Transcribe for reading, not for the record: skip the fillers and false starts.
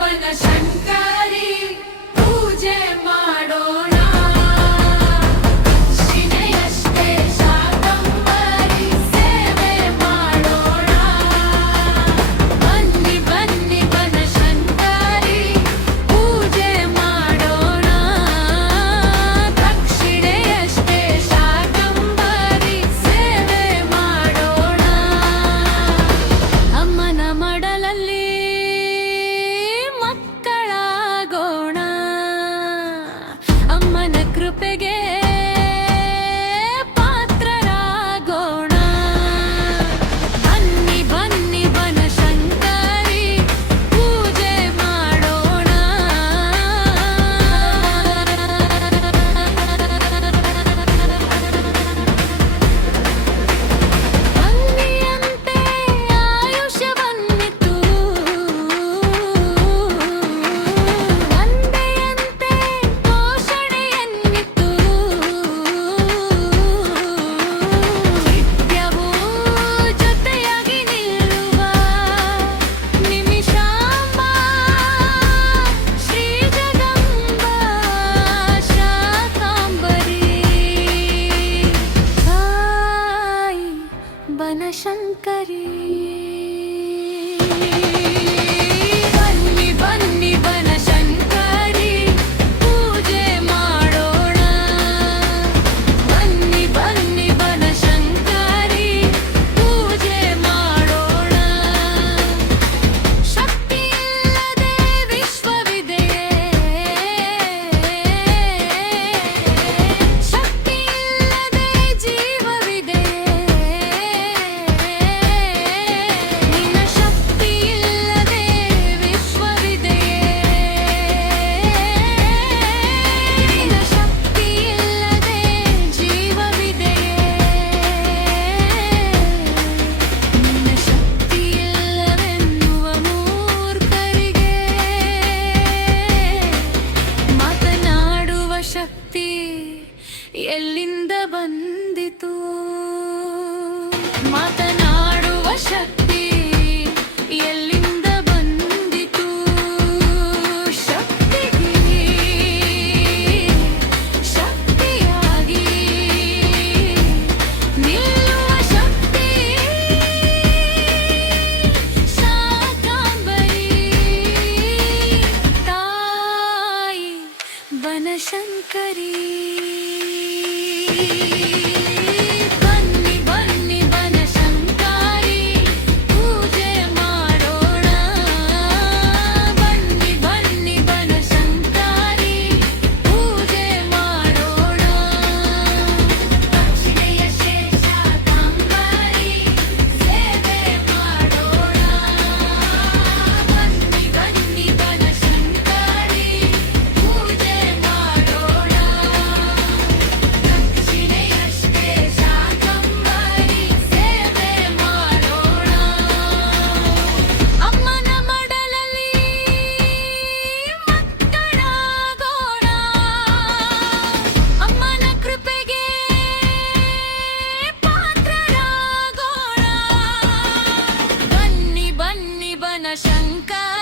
ಬನಶಂಕರಿ ಪೂಜೆ ಮಾಡೋಣ. ದಕ್ಷಿಣೆಯಷ್ಟೇ ಶಾಕಂಬರಿ ಸೇವೆ ಮಾಡೋಣ. ಬನ್ನಿ ಬನ್ನಿ ಬನಶಂಕರಿ ಪೂಜೆ ಮಾಡೋಣ. ದಕ್ಷಿಣೆಯಷ್ಟೇ ಶಾಕಂಬರಿ ಸೇವೆ ಮಾಡೋಣ. ಅಮ್ಮನ ಮಡಲಲ್ಲಿ ಮಕ್ಕಳಾಗೋಣ. ಅಮ್ಮನ ಕೃಪೆಗೆ ಪಾತ್ರರಾಗೋಣ. ಬನ್ನಿ ಬನ್ನಿ ಬನಶಂಕರಿ ಪೂಜೆ ಮಾಡೋಣ. ಬನ್ನಿಯಂತೆ ಆಯುಷ್ಯ ಬಂದಿತು. ನಂದೆಯಂತೆ ಪೋಷಣೆಯನ್ನಿತ್ತು. ನಿತ್ಯವೂ ಜೊತೆಯಾಗಿ ನಿಲ್ಲುವ ನಿಮಿಷಾಂಬ ಶ್ರೀ ಜಗಂಬ ಶಾಕಾಂಬರಿ ತಾಯಿ ಬನಶಂಕರಿ. ಬನ್ನಿ ಬನ್ನಿ ಬನಶಂಕರಿ ಪೂಜೆ ಮಾಡೋಣ. ಬನ್ನಿ ಬನ್ನಿ ಬನಶಂಕರಿ ಪೂಜೆ ಮಾಡೋಣ. ಶಕ್ತಿ ಇಲ್ಲದೆ ವಿಶ್ವವಿದೆಯೇ? ಶಕ್ತಿ ಇಲ್ಲದೆ ಜೀವವಿದೆಯೇ? ನಿನ್ನ ಶಕ್ತಿ ಇಲ್ಲದೆ ವಿಶ್ವವಿದೆಯೇ? ನಿನ್ನ ಶಕ್ತಿ ಇಲ್ಲದೆ ಜೀವವಿದೆಯೇ? ನಿನ್ನ ಶಕ್ತಿ ಇಲ್ಲವೆನ್ನುವ ಮೂರ್ಖರಿಗೆ ಮಾತನಾಡುವ ಶಕ್ತಿ ಎಲ್ಲಿಂದ ಬಂದಿತು? ಮಾತನಾಡುವ ಶಕ್ತಿ ಎಲ್ಲಿಂದ ಬಂದಿತು? ಶಕ್ತಿಗೆ ಶಕ್ತಿಯಾಗಿ ನಿಲ್ಲುವ ಶಕ್ತಿ ಶಾಕಾಂಬರಿ ತಾಯಿ ಬನಶಂಕರಿ. ಬನ್ನಿ ಬನ್ನಿ ಬನಶಂಕರಿ ಪೂಜೆ ಮಾಡೋಣ. ಬನ್ನಿ ಬನ್ನಿ ಬನಶಂಕರಿ ಪೂಜೆ ಮಾಡೋಣ. ದಕ್ಷಿಣೆಯಷ್ಟೇ ಶಾಕಾಂಬರಿ ಸೇವೆ ಮಾಡೋಣ. ಬನ್ನಿ ಬನ್ನಿ ಬನಶಂಕರಿ ಪೂಜೆ ಮಾಡೋಣ. ದಕ್ಷಿಣೆಯಷ್ಟೇ ಶಾಕಂಬರಿ ಸೇವೆ ಮಾಡೋಣ. ಅಮ್ಮನ ಮಡಲಲ್ಲಿ ಮಕ್ಕಳಾಗೋಣ. ಅಮ್ಮನ ಕೃಪೆಗೆ ಪಾತ್ರರಾಗೋಣ. ಬನ್ನಿ ಬನ್ನಿ ಬನಶಂಕರಿ